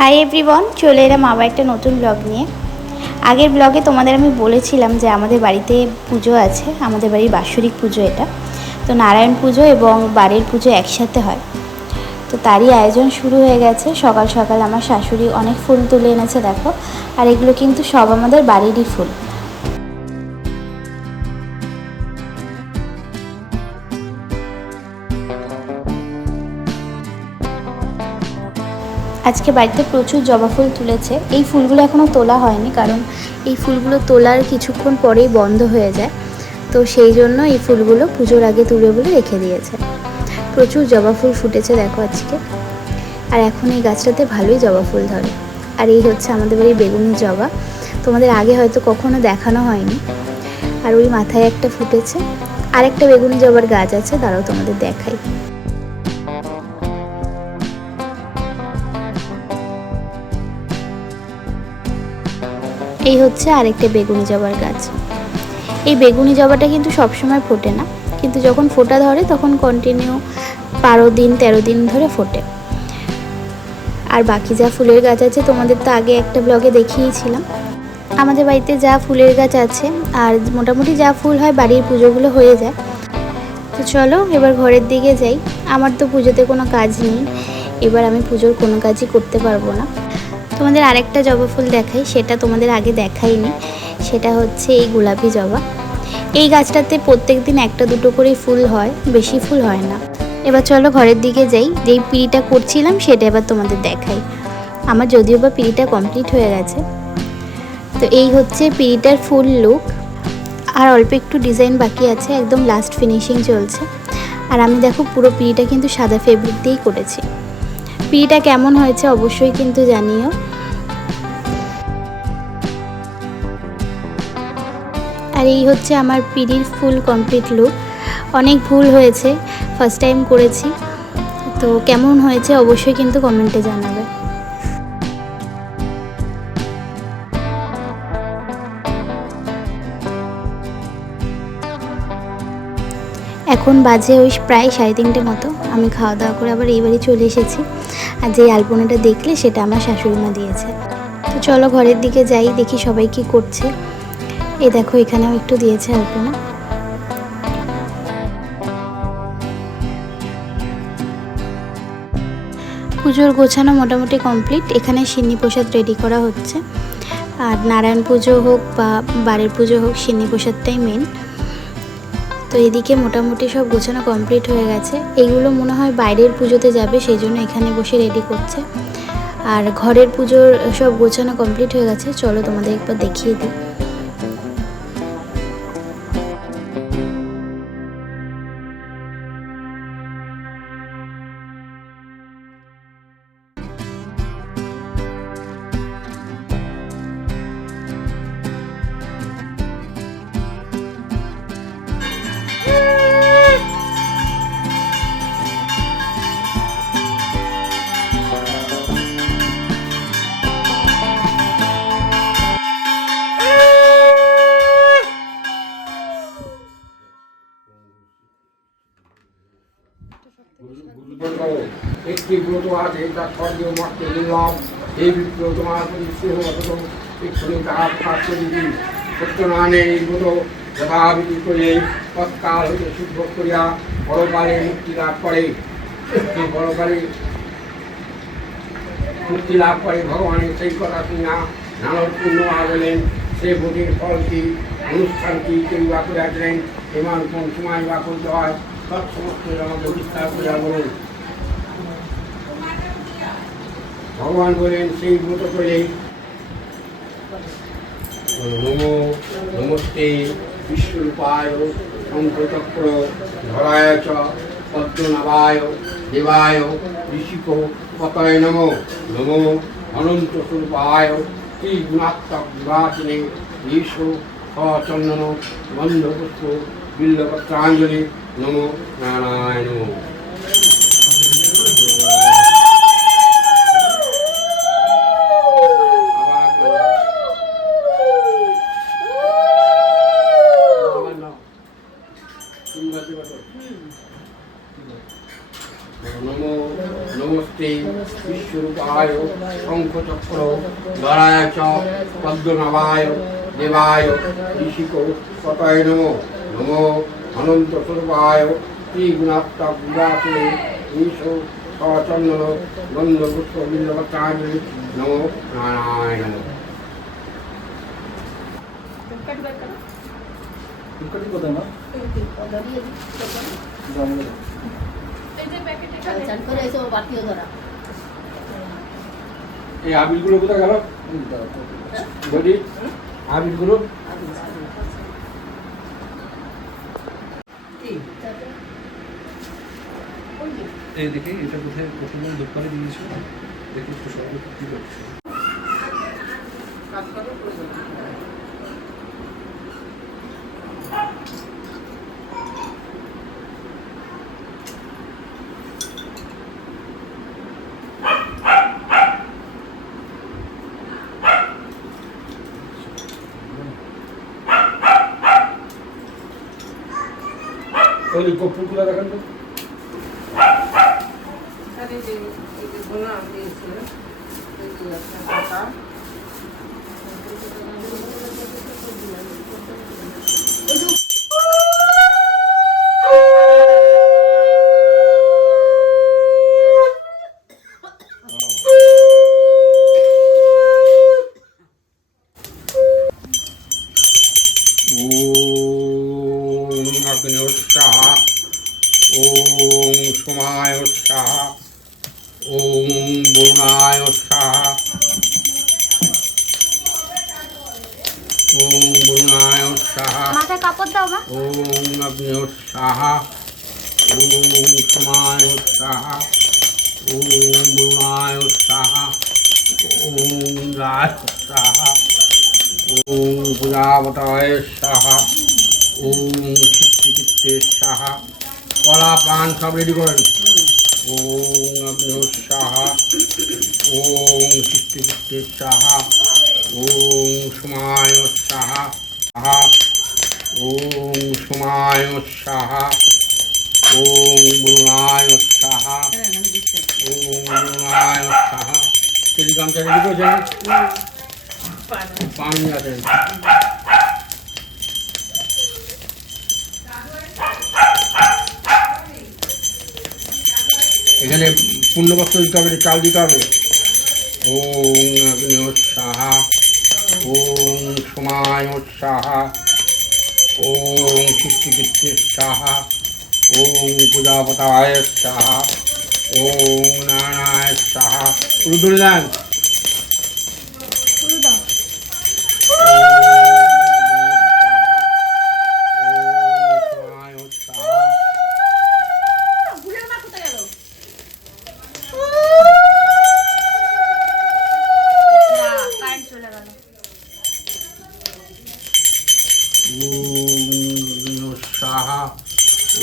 Hi everyone, চলে এলাম আবার একটা নতুন ব্লগ নিয়ে। আগের ব্লগে তোমাদের আমি বলেছিলাম যে আমাদের বাড়িতে পুজো আছে, আমাদের বাড়ির বাৎসরিক পুজো এটা। তো নারায়ণ পুজো এবং বাড়ির পুজো একসাথে হয়, তো তারই আয়োজন শুরু হয়ে গেছে। সকাল সকাল আমার শাশুড়ি অনেক ফুল তুলে এনেছে, দেখো। আর এগুলো কিন্তু সব আমাদের বাড়িরই ফুল। আজকে বাড়িতে প্রচুর জবা ফুল তুলেছে। এই ফুলগুলো এখনও তোলা হয়নি, কারণ এই ফুলগুলো তোলার কিছুক্ষণ পরেই বন্ধ হয়ে যায়। তো সেই জন্য এই ফুলগুলো পুজোর আগে তুলে বলে রেখে দিয়েছে। প্রচুর জবা ফুল ফুটেছে দেখো আজকে। আর এখন এই গাছটাতে ভালোই জবা ফুল ধরে। আর এই হচ্ছে আমাদের বাড়ির বেগুনি জবা, তোমাদের আগে হয়তো কখনো দেখানো হয়নি। আর ওই মাথায় একটা ফুটেছে। আর একটা বেগুনি জবার গাছ আছে, দাঁড়াও তোমাদের দেখাই। এই হচ্ছে আরেকটা বেগুনি জবার গাছ। এই বেগুনি জবাটা কিন্তু সবসময় ফোটে না, কিন্তু যখন ফোটা ধরে তখন কন্টিনিউ 12 দিন 13 দিন ধরে ফোটে। আর বাকি যা ফুলের গাছ আছে তোমাদের তো আগে একটা ব্লগে দেখিয়েছিলাম। আমাদের বাড়িতে যা ফুলের গাছ আছে আর মোটামুটি যা ফুল হয় বাড়ির পুজোগুলো হয়ে যায়। তো চলো এবার ঘরের দিকে যাই। আমার তো পুজোতে কোনো কাজ নেই, এবার আমি পুজোর কোনো কাজই করতে পারবো না। তোমাদের আরেকটা জবা ফুল দেখাই, সেটা তোমাদের আগে দেখাইনি। সেটা হচ্ছে এই গোলাপি জবা। এই গাছটাতে প্রত্যেক দিন একটা দুটো করে ফুল হয়, বেশি ফুল হয় না। এবার চলো ঘরের দিকে যাই। যেই পিঁড়িটা করছিলাম সেটা এবার তোমাদের দেখাই। আমার যদিও বা পিঁড়িটা কমপ্লিট হয়ে গেছে। তো এই হচ্ছে পিঁড়িটার ফুল লুক। আর অল্প একটু ডিজাইন বাকি আছে, একদম লাস্ট ফিনিশিং চলছে। আর আমি দেখো পুরো পিঁড়িটা কিন্তু সাদা ফেব্রিক দিয়েই করেছি। পিঁড়িটা কেমন হয়েছে অবশ্যই কিন্তু জানিও। আর এই হচ্ছে আমার পিঁড়ির ফুল কমপ্লিট লুক। অনেক ভুল হয়েছে, ফার্স্ট টাইম করেছি। তো কেমন হয়েছে অবশ্যই কিন্তু কমেন্টে জানাবে। এখন বাজে ওই প্রায় 3:30 মতো। আমি খাওয়া দাওয়া করে আবার এই বাড়ি চলে এসেছি। আর যে আলপনাটা দেখলে সেটা আমার শাশুড়িমা দিয়েছে। তো চলো ঘরের দিকে যাই, দেখি সবাই কি করছে। এই দেখো এখানেও একটু দিয়েছে আলপনা। পুজোর গোছানো মোটামুটি কমপ্লিট। এখানে সিন্নি প্রসাদ রেডি করা হচ্ছে। আর নারায়ণ পুজো হোক বা বাড়ির পুজো হোক, সিন্নি প্রসাদটাই মেন। তো এদিকে মোটামুটি সব গোছানো কমপ্লিট হয়ে গেছে। এইগুলো মনে হয় বাইরের পুজোতে যাবে, সেই জন্য এখানে বসে রেডি করছে। আর ঘরের পুজোর সব গোছানো কমপ্লিট হয়ে গেছে। চলো তোমাদের একবার দেখিয়ে দিই। একটি ব্রত আছে, তার স্বর্গীয় মাত্র দুর্লভ। এই বিপ্র তোমার প্রতি স্নেহমত এক্ষুনি তাহা প্রকাশ করে দিই। সত্যনারায়ণের এই ব্রত যথাবিধি করিলে তৎকাল হইতে শুদ্ধ করিয়া পরকালে মুক্তি লাভ করে। পরকালে মুক্তি লাভ করে ভগবানের সেই কথা শুনিয়া নারদ পূর্ণ বলেন, সে ব্রতের ফল কি, অনুষ্ঠান কি, কেউ বা করিয়াছিলেন, এমন কোন সময় বা করতে হয়, তৎসমস্ত আমাকে বিস্তার করিয়া বলুন। ভগবান বলেন, সেই ব্রত করে নমো নমস্তে বিশ্বরূপায় শঙ্খচক্র ধরায় চ পদ্মনাভায় দেবায় ঋষিক পতয় নমো নমো অনন্ত স্বরূপায় শ্রী গুণাত্মক বিভাসিনে ঈশ সচন্দন বন্ধপুষ্প বিল্লপত্রাঞ্জলি নমো নারায়ণ। নমো নমস্তে নমস্তে বিশ্বরূপায় শঙ্খচক্র গলায় চ পদ্মনাভায় দেবায় ঋষিক কতয় নমো নমো অনন্ত স্বরূপায় শ্রীগুণাত্মক বিরাটে ঈশ সচন্দন গন্ধ পুষ্প বিল্লবচার্য নমো নারায়ণ নমো। এই আবিরগুলো কোথায় গেল বলি আবিরগুলো এই দেখে এটা কোথায় প্রথমে দোকানে দিয়েছিল দেখি একটু সবাই কি করছে ওই কপুরগুলো দেখেন তো অগ্নিউৎসাহা ওম সোমায় উৎসাহা ওম বরুণায় উৎসাহা ওম বরুণায় উৎসাহা মাথায় কাপড় দাও মা। ওম অগ্নি উৎসাহা ওম সোমায় উৎসাহা ওম বরুণায় উৎসাহা ওম ইন্দ্রায় উৎসাহা ওম প্রজাপতয়ে স্বাহা ওম সৃষ্টিকৃত্যে স্বাহা। কলা পান সব রেডি করেন। ওম অগ্নি উৎসাহা ওম সৃষ্টিকৃত্যে স্বাহা ওম সোমায় উৎসাহা ওম সোমায় উৎসাহা ওম বরুণায় উৎসাহা ওম বরুণায় উৎসাহা। টেলিগ্রামটা রেডি করেছেন? পান নিয়ে আসেন। এখানে পূর্ণবস্ত্র দিতে হবে, চাল দিতে হবে। ওম অগ্নি উৎসাহা ওম সোমায় উৎসাহা ওম সৃষ্টিকৃত্যে স্বাহা ওম প্রজাপতায় স্বাহা ওম নারায়ণায় স্বাহা। উরুদুল দেন। উৎসাহা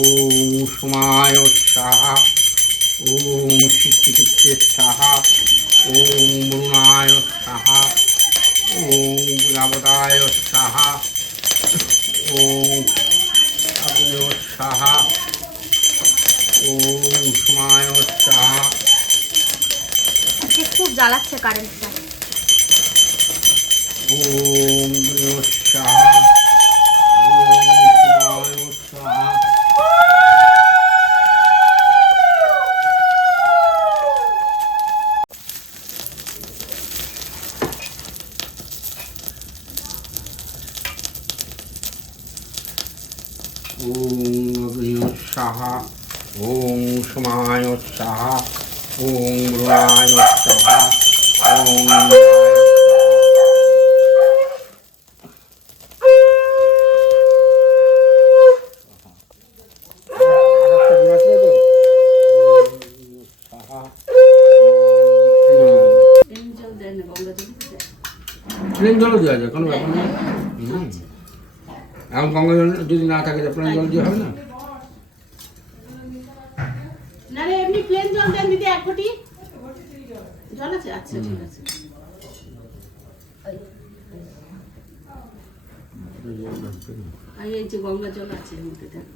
ওম সোমায় উৎসাহা ওম সৃষ্টিকৃত্যে স্বাহা ওম বরুণায় স্বাহা ওম প্রজাপতায় স্বাহা ওম অগ্নি স্বাহা ওম সোমায় স্বাহা। খুব জ্বালাচ্ছে কারেন্টটা। ওম স্বাহা ওম সোমায় স্বাহা। ওম অগ্নি উৎসাহা ওম সোমায় উৎসাহা ওম বরুণায় উৎসাহা ওম প্লেন জলও দেওয়া যায়, কোনো ব্যাপার নেই। এখন গঙ্গা জল যদি না থাকে প্লেন জল দিয়ে হবে না। না রে এমনি প্লেন জল দেন দিদি, এক কোটি জল আছে। আচ্ছা ঠিক আছে। আর এই যে গঙ্গা জল আছে এর মধ্যে দেন।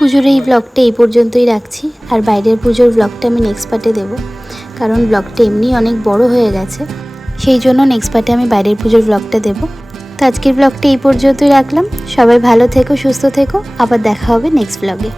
পুজোর এই ব্লগটা এই পর্যন্তই রাখছি, আর বাইরের পুজোর ব্লগটা আমি নেক্সট পার্টে দেবো, কারণ ব্লগটা এমনি অনেক বড় হয়ে গেছে, সেই জন্য নেক্সট পার্টে আমি বাইরের পুজোর ব্লগটা দেবো। তো আজকের ব্লগটা এই পর্যন্তই রাখলাম। সবাই ভালো থেকো, সুস্থ থেকো, আবার দেখা হবে নেক্সট ব্লগে।